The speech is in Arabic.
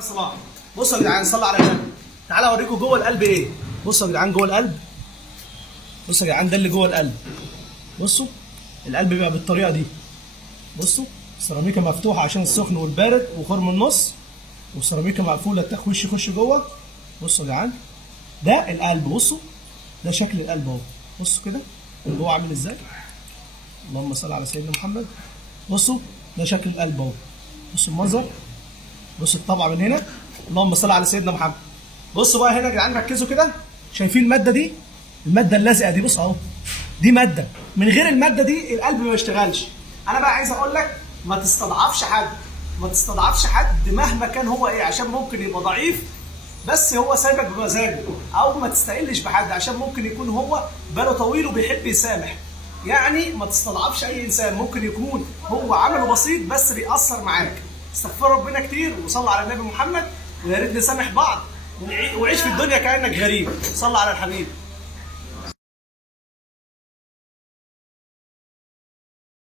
صلاح. بصوا يا جدعان، صلوا على النبي. تعالى اوريكم جوه القلب ايه. بصوا يا جدعان جوه القلب. بصوا يا جدعان، ده اللي جوه القلب. بصوا القلب بيبقى بالطريقه دي. بصوا السيراميكا مفتوحه عشان السخن والبارد وخرم النص، والسيراميكا مقفوله التخويش يخش جوه. بصوا يا جدعان، ده القلب. بصوا ده شكل القلب اهو. بصوا كده من جوه عامل ازاي. اللهم صل على سيدنا محمد. بصوا ده شكل القلب اهو. بصوا المنظر. بصوا الطبعه من هنا. اللهم صل على سيدنا محمد. بصوا بقى هنا يا جدعان، ركزوا كده. شايفين الماده دي؟ الماده اللازقه دي. بص اهو، دي ماده. من غير الماده دي القلب ما يشتغلش. انا بقى عايز اقول لك ما تستضعفش حد، ما تستضعفش حد مهما كان هو ايه، عشان ممكن يبقى ضعيف بس هو سايبك بمزاجه، او ما تستقلش بحد عشان ممكن يكون هو باله طويل وبيحب يسامح. يعني ما تستضعفش اي انسان، ممكن يكون هو عمله بسيط بس بيأثر معاك. استغفر ربنا كتير وصلى على النبي محمد، ويا ريت نسامح بعض وعيش في الدنيا كأنك غريب. صلى على الحبيب.